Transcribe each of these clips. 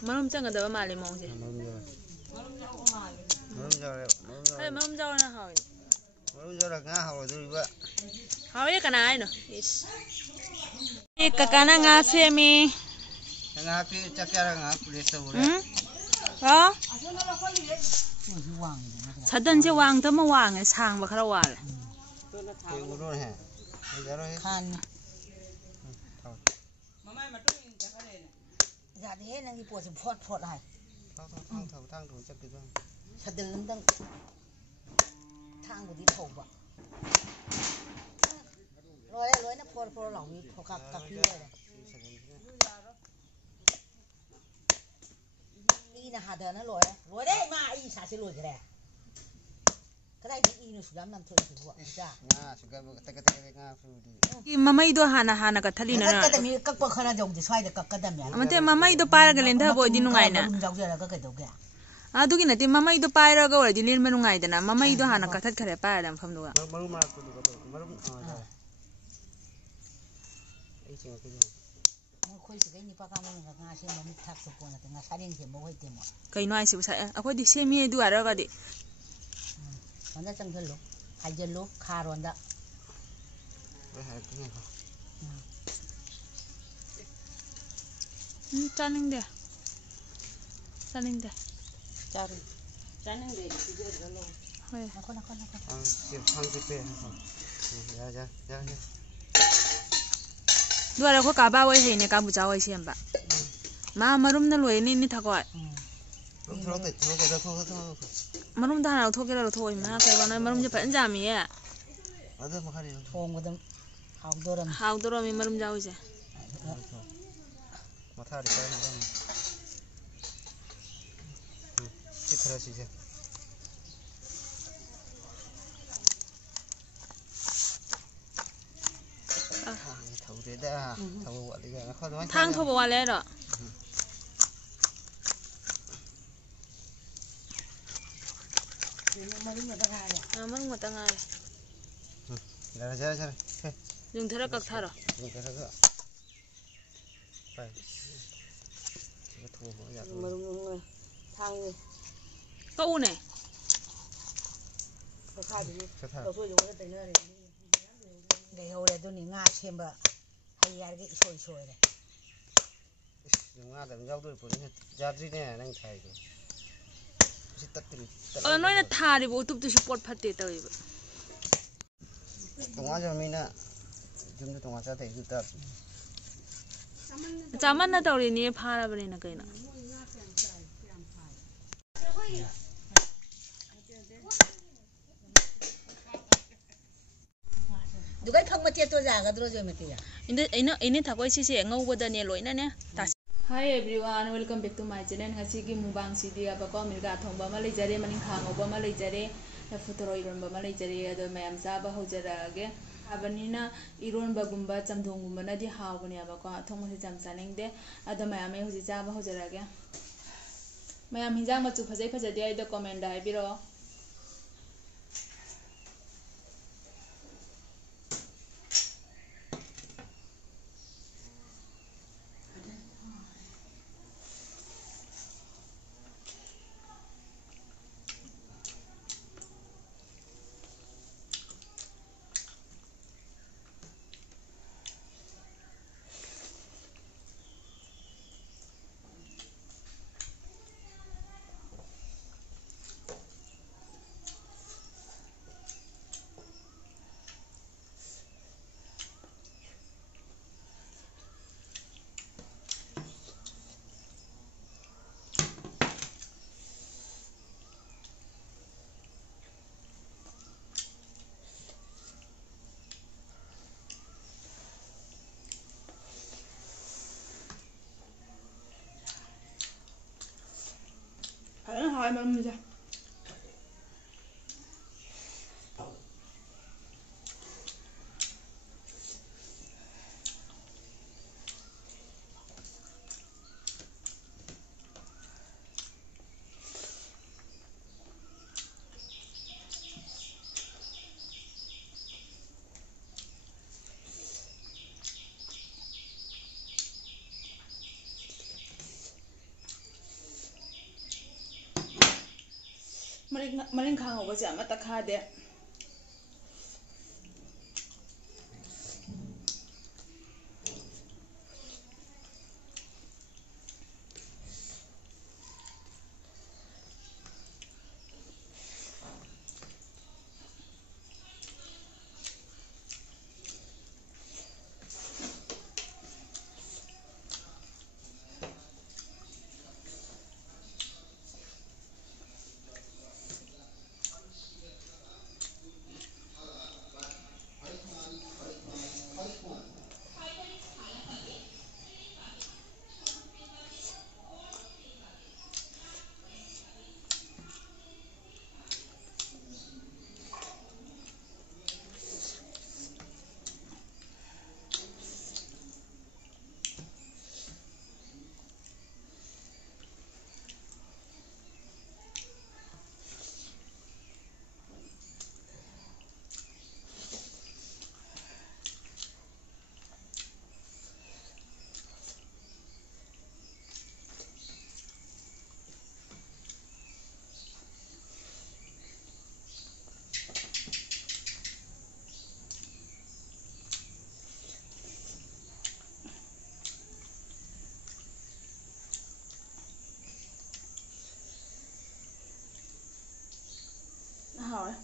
Marum jangan ada mali mong sih. Marum jauh. Hey, marum jauh na hawin. Marum jauh lah ngah hawa dulu juga. Hawin kan ay no. Is. Kakana nga semi. Ngah pi cakar ngah kulis sebule. Oh. Sadan je wang tama wang ay sang ba kara wal. Urut he. Jaro he. Kan. Jadi he nanti puas pot lah. Thang thủ chắc được không? Sadan dang. Thang budi thau ba. Loi na pot lòng ni pot kak piเลย. Ni na hada na loi đấy mà ai sa sẽ loi cái này. Cái này thì nó sudah nằm thôi thì vợ cha. Sudah kata ngah fruit. Mama itu hana kathali na. Cái cái mình các bậc khana dòng thì xoay được các cái đầm này. Amante mama itu para galen tha boy di nungai na. Dòng giờ là cái đâu kìa. Adugi nati mama itu para ga wala di lin manungai dana. Mama itu hana kathat khare para dam pham duga. Marum mana tu duga marum. Ini cuma tu. Khoi sự cái như pa cam mình ngã xem mà mình thắc số con là ngã sai đến thì mới hay tìm mà. Kai noi si sa ako di semi du ara ga di. Mana chẳng thấy lúc, hay giờ lúc khá rồi đó. Chaning de. Chaning de. Chaning de thì giờ rồi luôn. Hoi. Nakon. Hang kipe. Ya. Du ara ko ka ba wai he ne ka bu cha wai sem ba. Ma marum na loi ni thakoi. Marum da na thokera ro thoi ma kai wana marum je pan jami ya. Ada makari. Thong cái đó How do mi marum jawi je. Mathari kai marum. Citra sih je. Thau thế đã. Thau vợ đi ra khó nói. Thang tho ba le ro. Marum mà ta ngay. Ra. Dùng thara kak thara. Dùng cái đó. Phải. Cái thua bỏ ra. Marum thang đi. Có u này. Có khai đi. Khai. Đâu dùng cái tên này. Để hồi này tôi nghĩ ngã xem bà. Hay là cái sôi này. Dùng ngã làm rau đôi phụ nữ. Giá trị này đang thay rồi. Nói là thà đi bộ tụt từ support phát tế tới. Tùng cho mình á, chúng tôi tùng cho thầy giúp tập. Chả mất nó tàu đi nè phá ra bên này cái nào. Dù cái không mà chết tôi già cái tôi rồi mà kìa. Ini thà quay xí ngâu bữa nè lỗi nè. Hi everyone, welcome back to my channel. Hasigi mubang sidi abako mirga thongba ma leijare maning khangoba ma leijare futuro ironba ma leijare ado mayam zaba hojarage abanina ironba gumba chamdong gumba na di hawbani abako thongma se jam chanengde ado mayam e hoji zaba hojarage mayam hinjang machu phajai phajadi ai do comment da haibiro. Hỏi mà mình maling khang ngꯧꯕꯁꯦ ꯑꯃꯠꯇ ꯈꯥꯗꯦ hảo đấy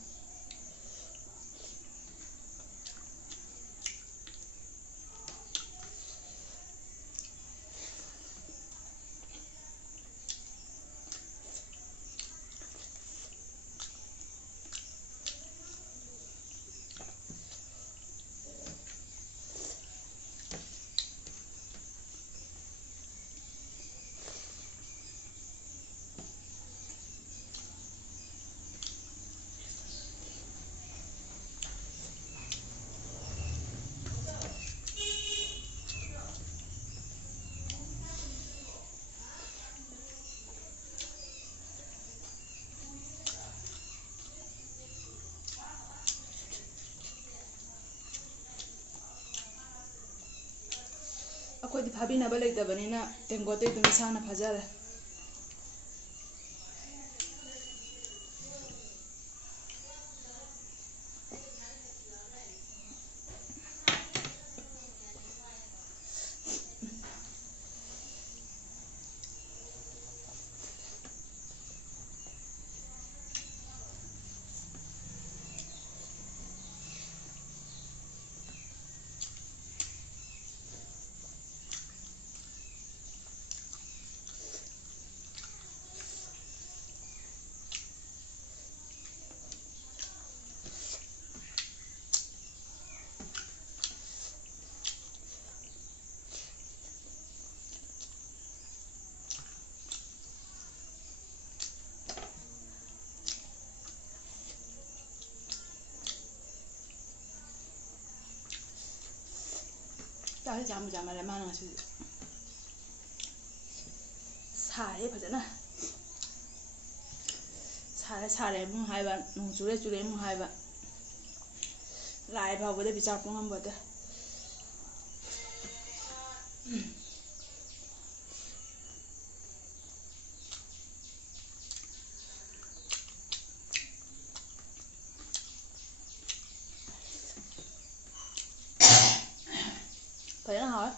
ꯑꯩꯈꯣꯏꯗꯤ ꯐꯥꯕꯤꯅꯕ ꯂꯩꯇꯕꯅꯤꯅ ꯇꯦꯡꯀꯣꯠꯇꯩ ꯑꯗꯨꯝ ꯏꯁꯥꯅ ꯐꯥꯖꯔꯦ ꯆꯥꯛꯁꯦ ꯆꯥꯝꯕꯨ ꯆꯥꯝꯃꯜꯂꯦ ꯃꯥꯅ ꯉꯁꯤꯗꯤ ꯁꯥꯔꯦ ꯐꯖꯅ ꯁꯥꯔꯦ ꯁꯥꯔꯦ ꯑꯃꯨꯛ ꯍꯥꯏꯕ ꯅꯣꯡ ꯆꯨꯔꯦ ꯆꯨꯔꯦ ꯑꯃꯨꯛ ꯍꯥꯏꯕ ꯂꯥꯏ ꯐꯥꯎꯕꯗ ꯕꯤꯆꯥꯔꯄꯨ ꯉꯝꯕꯣꯗꯦ fazendo hora.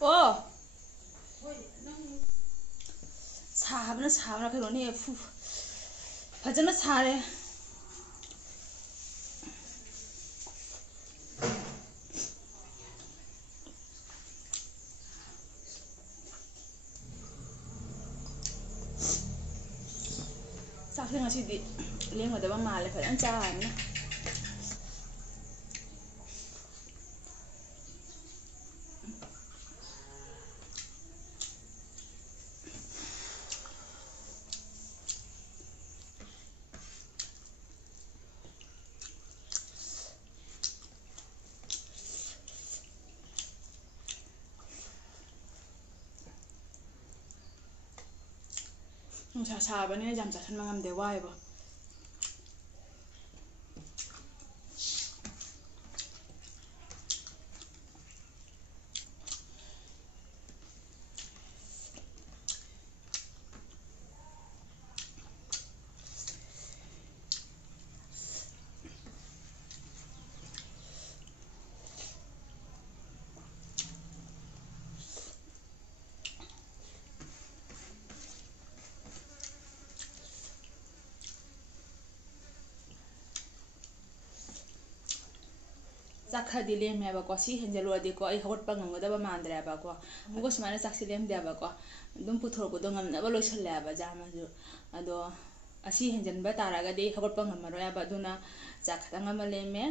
어. 사하나 그러니 푸. 바잖아 사래. ꯆꯥꯛꯁꯦ ꯉꯁꯤꯗꯤ ꯂꯦꯡꯒꯗꯕ ꯃꯥꯜꯂꯦ ꯐꯖꯅ ꯆꯥꯔꯅꯤ ꯅꯨꯡꯁꯥ ꯁꯥꯕꯅꯤꯅ ꯌꯥꯝ ꯆꯥꯁꯟꯕ ꯉꯝꯗꯦ ꯋꯥꯏꯕ ꯆꯥꯛ ꯈꯔꯗꯤ ꯂꯦꯝꯃꯦꯕꯀꯣ ꯁꯤ ꯍꯦꯟꯖꯜꯂꯨꯔꯗꯤꯀꯣ ꯑꯩ ꯍꯧꯒꯠꯄ ꯉꯝꯒꯗꯕ ꯃꯥꯟꯗ꯭ꯔꯦꯕꯀꯣ ꯑꯃꯨꯛꯀ ꯁꯨꯃꯥꯏꯅ ꯆꯥꯛꯁꯤ ꯂꯦꯝꯗꯦꯕꯀꯣ ꯑꯗꯨꯝ ꯄꯨꯊꯣꯔꯛꯄꯗꯣ ꯉꯝꯅꯕ ꯂꯣꯏꯁꯤꯜꯂꯦꯕ ꯖꯥꯃꯁꯨ ꯑꯗꯣ ꯑꯁꯤ ꯍꯦꯟꯖꯟꯕ ꯇꯥꯔꯒꯗꯤ ꯍꯧꯒꯠꯄ ꯉꯝꯃꯔꯣꯏꯕ ꯑꯗꯨꯅ ꯆꯥꯛ ꯈꯤꯇꯪ ꯑꯃ ꯂꯦꯝꯃꯦ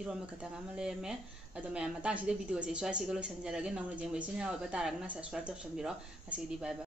ꯏꯔꯣꯟꯕ ꯈꯤꯇꯪ ꯑꯃ ꯂꯦꯝꯃꯦ ꯑꯗꯣ ꯃꯌꯥꯝ ꯃꯇꯥꯡꯁꯤꯗ ꯚꯤꯗꯤꯑꯣꯁꯦ ꯁ꯭ꯋꯥꯏꯁꯤꯒ ꯂꯣꯏꯁꯤꯟꯖꯔꯒꯦ ꯅꯧꯅ ꯌꯦꯡꯕ ꯏꯆꯤꯟ ꯏꯅꯥꯎ ꯑꯣꯏꯕ ꯇꯥꯔꯒꯅ ꯁꯕꯁꯀ꯭ꯔꯥꯏꯕ ꯇꯧꯁꯟꯕꯤꯔꯣ ꯉꯁꯤꯗꯤ ꯕꯥꯏ ꯕꯥꯏ